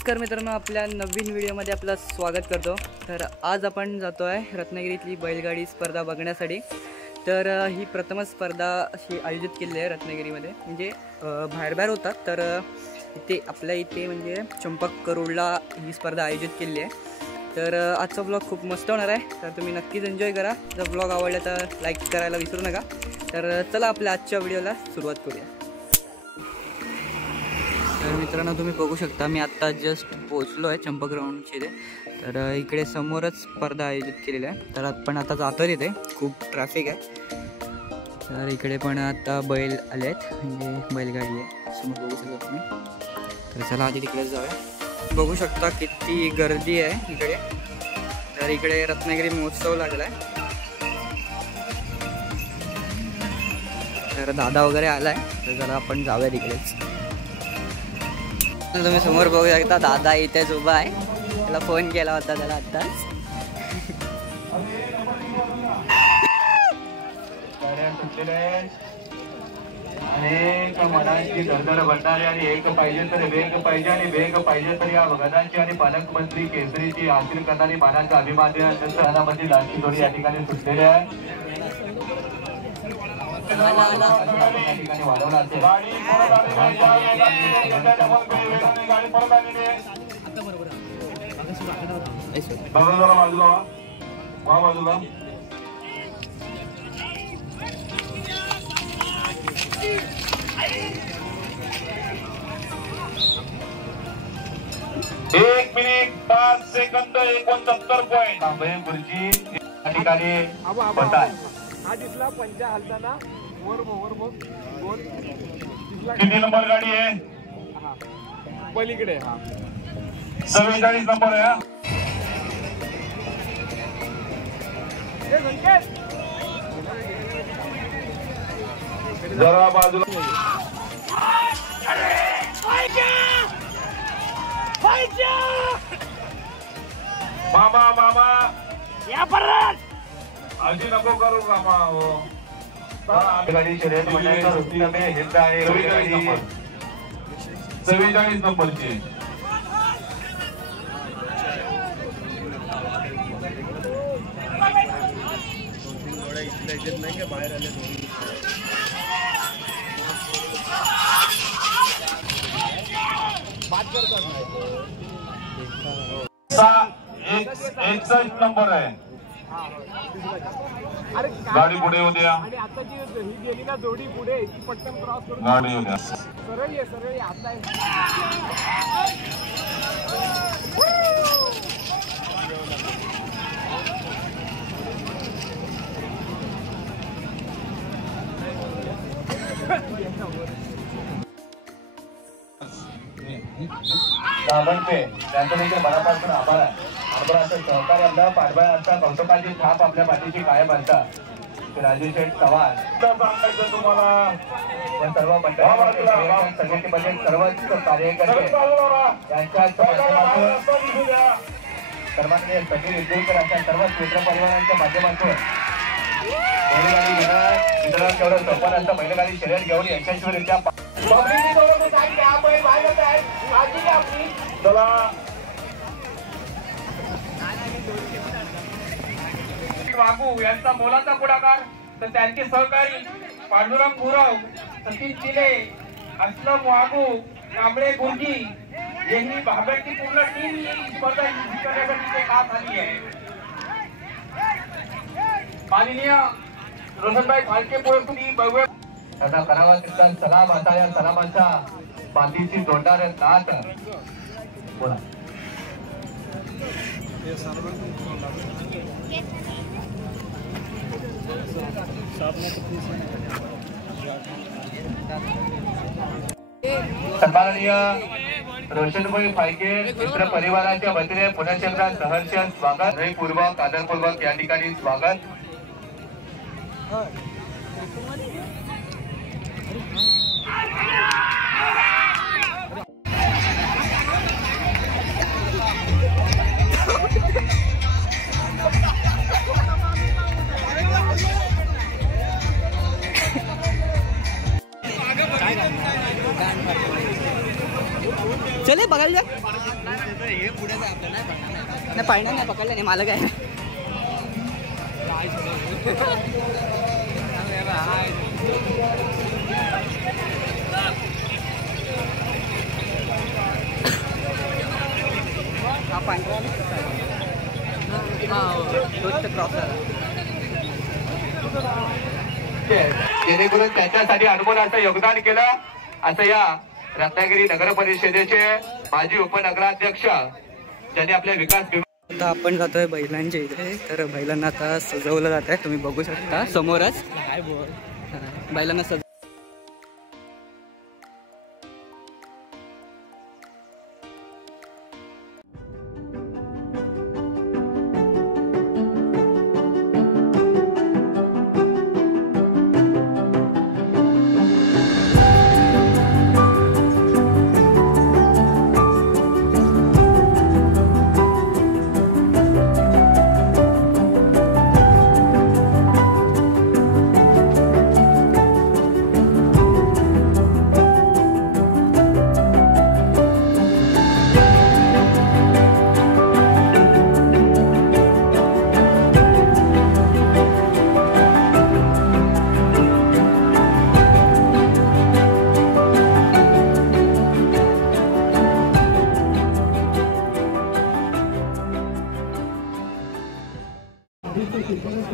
नमस्कार मित्रांनो, आपल्या नवीन व्हिडिओमध्ये आपलं स्वागत करतो। तर आज आपण जातो आहे रत्नागिरीतली बैलगाडी स्पर्धा बघण्यासाठी। तर ही प्रथमच स्पर्धा अशी आयोजित केली आहे रत्नागिरीमध्ये, म्हणजे बाहेर होतात। तर इथे आपल्या इथे म्हणजे चंपक रोडला ही स्पर्धा आयोजित केली आहे। तर आजचा ब्लॉग खूप मस्त होणार आहे, तर तुम्ही नक्कीच एन्जॉय करा। जर ब्लॉग आवडला तर लाईक करायला विसरू नका। तर चला आपल्या आजच्या व्हिडिओला सुरुवात करूया। तर मित्रांनो, तुम्ही बघू शकता मी आत्ता जस्ट पोहोचलो आहे चंपक ग्राउंडच्या इथे। तर इकडे समोरच स्पर्धा आयोजित केलेली आहे। तर आपण आता जातो इथे, खूप ट्रॅफिक आहे। तर इकडे पण आता बैल आले आहेत, म्हणजे बैलगाडी आहे समोर बघू शकता तुम्ही। तर चला आधी तिकडे जाऊया। बघू शकता किती गर्दी आहे इकडे। तर इकडे रत्नागिरी महोत्सव लागला आहे। तर दादा वगैरे आला आहे, तर जरा आपण जाऊया तिकडेच। तुम्ही समोर बघू शकता दादा इथेच उभा आहे, त्याला फोन केला होता त्याला आत्ताच। अनेक मनांची धडधड भरणारी आणि एक पाहिजे तर वेग पाहिजे आणि वेग पाहिजे तर या भगदांची आणि पालकमंत्री केसरीची हासिल करणारी मानाचा अभिमान लाठी जोडी या ठिकाणी सुटलेले आहे। वाढवला असेल बाजूला एक मिनिट 5 सेकंद 69 पॉइंट गुरुजी या ठिकाणी हा दिसला पंचा हलताना वर गोल किती नंबर गाडी आहे? पलीकडे 47 नंबर आहे। जरा बाजूला मामा या परत अजी नको करू मामा। गाडी शर्यत म्हणजे 47 नंबरची बाहेर आले बात करतात 61 नंबर आहे। गाडी पुढे होत्या आणि आता जी ही गेली ना जोडी पुढे ती पटकन क्रॉस करून गाडी होत्या सरळ ये आता त्यांचं देखील मनापासून आभार आहे। आपण असं सहकार्यांना पाठबळ असता कौतुकाची थाप आपल्या पाठीची कायम असतात। राजू शेठ चव्हाण सांगायचं तुम्हाला सर्व मंडळी समितीमध्ये सर्वच कार्यकर्ते यांच्या सर्वांनी समीर इद्दूरकर अशा सर्वच मित्र परिवारांच्या माध्यमातून केवढं सोपं असतं बैलगाडी शर्यत घेऊन यशस्वीरित्या वागू यांचा मोलाचा पुढाकार, तर त्यांचे सहकारी पांडुरंग गुरव, सतीश चिले, असलम वागू, कांबळे गुरुजी यांनी भागाची पूर्ण टीम स्पर्धा करण्यासाठी ते खास आली आहे। माननीय रोशनभाई फाळके पोळी भव्य त्याचा करावा तिथला सलाम आता या सलामाच्या मातीची जोडणारे नाथ बोला। सन्माननीय रोशनभाई फाळके मित्र परिवाराच्या वतीने पुन्हा एकदा सहर्ष स्वागत, हृदयपूर्वक आदरपूर्वक या ठिकाणी स्वागत। चले बघायला जा। नाही पाळणार नाही, पकडलं नाही मला काय. हा पांढरा क्रॉस जेणेकरून त्याच्यासाठी अनमोल असं योगदान केलं, असं या रत्नागिरी नगर परिषदेचे माजी उपनगराध्यक्ष ज्यांनी आपल्या विकास. आता आपण जातोय बैलांच्या इथे. तर बैलांना आता सजवलं जात आहे, तुम्ही बघू शकता समोरच बैलांना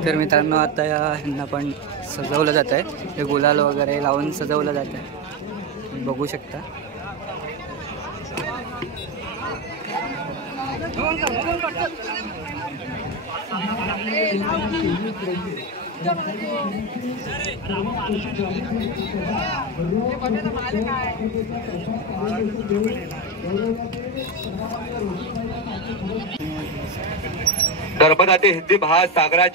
तर मित्रांनो आता ह्यांना पण सजवलं जात आहे. हे गुलाल वगैरे लावून सजवलं जात आहे, बघू शकता. नर्मदा ते हिंदी महासागराच्या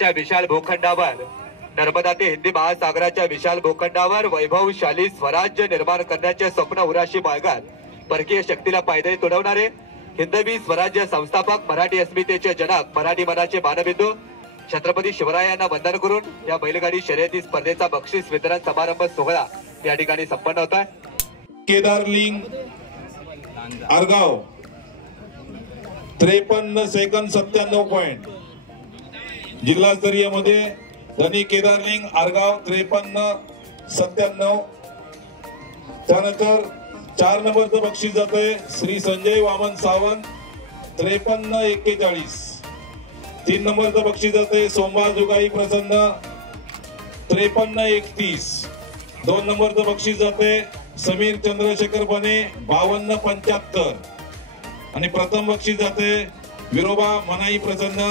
विशाल भूखंडावर वैभवशाली स्वराज्य निर्माण करण्याचे स्वप्न उराशी बाळगत परकीय शक्तीला पायदळी तुडवणारे हिंदवी स्वराज्य संस्थापक, मराठी अस्मितेचे जनक, मराठी मनाचे मानबिंदू छत्रपती शिवरायांना वंदन करून या बैलगाडी शर्यती स्पर्धेचा बक्षीस वितरण समारंभ सोहळा या ठिकाणी संपन्न होत आहे. Kedarling आरगाव 53 second 97 point. जिल्हास्तरीय मध्ये धनी केदारलिंग आरगाव 53-97. त्यानंतर 4 नंबरचं बक्षीस जाते श्री संजय वामन सावंत 53-41. 3 नंबरचं बक्षीस जाते सोमवार जुगाई प्रसन्न 53-31. 2 नंबरचं बक्षीस जाते समीर चंद्रशेखर बने 52-75. आणि प्रथम बक्षीस जाते विरोबा मनाई प्रसन्न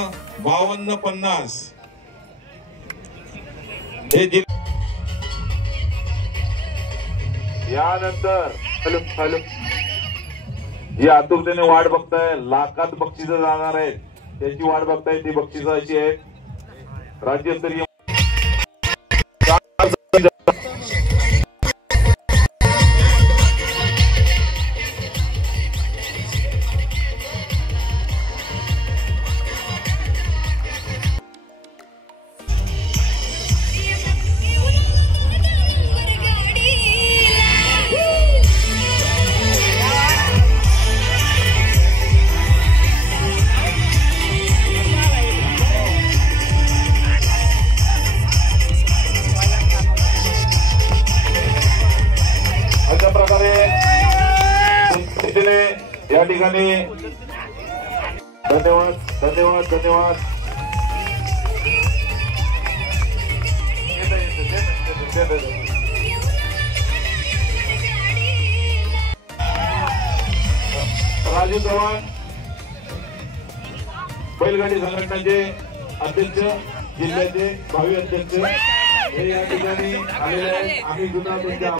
52-50. यानंतर ही आतुरतेने वाट बघताय, लाखात बक्षीस जाणार आहे त्याची वाट बघताय. ती बक्षिसाची आहे राज्यस्तरीय या ठिकाणी. धन्यवाद धन्यवाद धन्यवाद. राजू चव्हाण बैलगाडी संघटनेचे अध्यक्ष, जिल्ह्याचे भावी अध्यक्ष हे या ठिकाणी आलेले आहेत. आम्ही सुद्धा तुमच्या